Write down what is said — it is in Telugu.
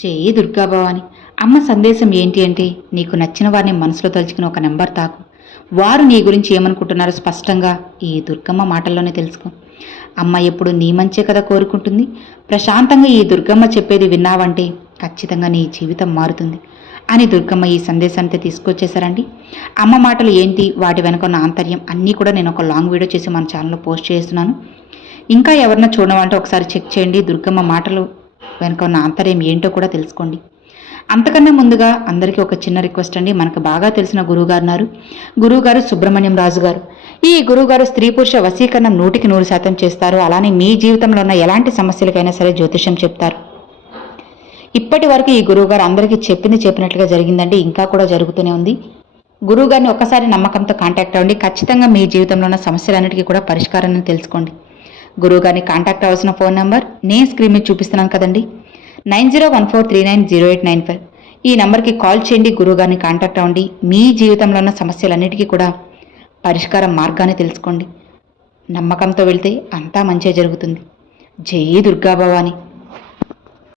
జై దుర్గా భవాని. అమ్మ సందేశం ఏంటి అంటే, నీకు నచ్చిన వారిని మనసులో తలుచుకుని ఒక నెంబర్ తాకు. వారు నీ గురించి ఏమనుకుంటున్నారో స్పష్టంగా ఈ దుర్గమ్మ మాటల్లోనే తెలుసుకో. అమ్మ ఎప్పుడు నీ మంచే కదా కోరుకుంటుంది. ప్రశాంతంగా ఈ దుర్గమ్మ చెప్పేది విన్నావంటే ఖచ్చితంగా నీ జీవితం మారుతుంది అని దుర్గమ్మ ఈ సందేశాన్ని తీసుకొచ్చేసారండి. అమ్మ మాటలు ఏంటి, వాటి వెనుక ఉన్న ఆంతర్యం అన్నీ కూడా నేను ఒక లాంగ్ వీడియో చేసి మన ఛానల్లో పోస్ట్ చేస్తున్నాను. ఇంకా ఎవరన్నా చూడమంటే ఒకసారి చెక్ చేయండి. దుర్గమ్మ మాటలు వెనుక ఉన్న ఆంతర్యం ఏంటో కూడా తెలుసుకోండి. అంతకన్నా ముందుగా అందరికీ ఒక చిన్న రిక్వెస్ట్ అండి. మనకు బాగా తెలిసిన గురువుగారు ఉన్నారు. గురువుగారు సుబ్రహ్మణ్యం రాజు గారు. ఈ గురువుగారు స్త్రీ పురుష వశీకరణం 100% చేస్తారు. అలానే మీ జీవితంలో ఉన్న ఎలాంటి సమస్యలకైనా సరే జ్యోతిష్యం చెప్తారు. ఇప్పటి వరకు ఈ గురువుగారు అందరికీ చెప్పినట్లుగా జరిగిందండి. ఇంకా కూడా జరుగుతూనే ఉంది. గురువుగారిని ఒక్కసారి నమ్మకంతో కాంటాక్ట్ అవ్వండి. ఖచ్చితంగా మీ జీవితంలో ఉన్న సమస్యలన్నిటికీ కూడా పరిష్కారాన్ని తెలుసుకోండి. గురువుగారిని కాంటాక్ట్ అవ్వాల్సిన ఫోన్ నెంబర్ నేను స్క్రీన్ మీద చూపిస్తున్నాను కదండి, 9014390895. ఈ నెంబర్కి కాల్ చేయండి. గురువుగారిని కాంటాక్ట్ అవ్వండి. మీ జీవితంలో ఉన్న సమస్యలన్నిటికీ కూడా పరిష్కారం మార్గాన్ని తెలుసుకోండి. నమ్మకంతో వెళ్తే అంతా మంచిగా జరుగుతుంది. జై దుర్గా భవాని.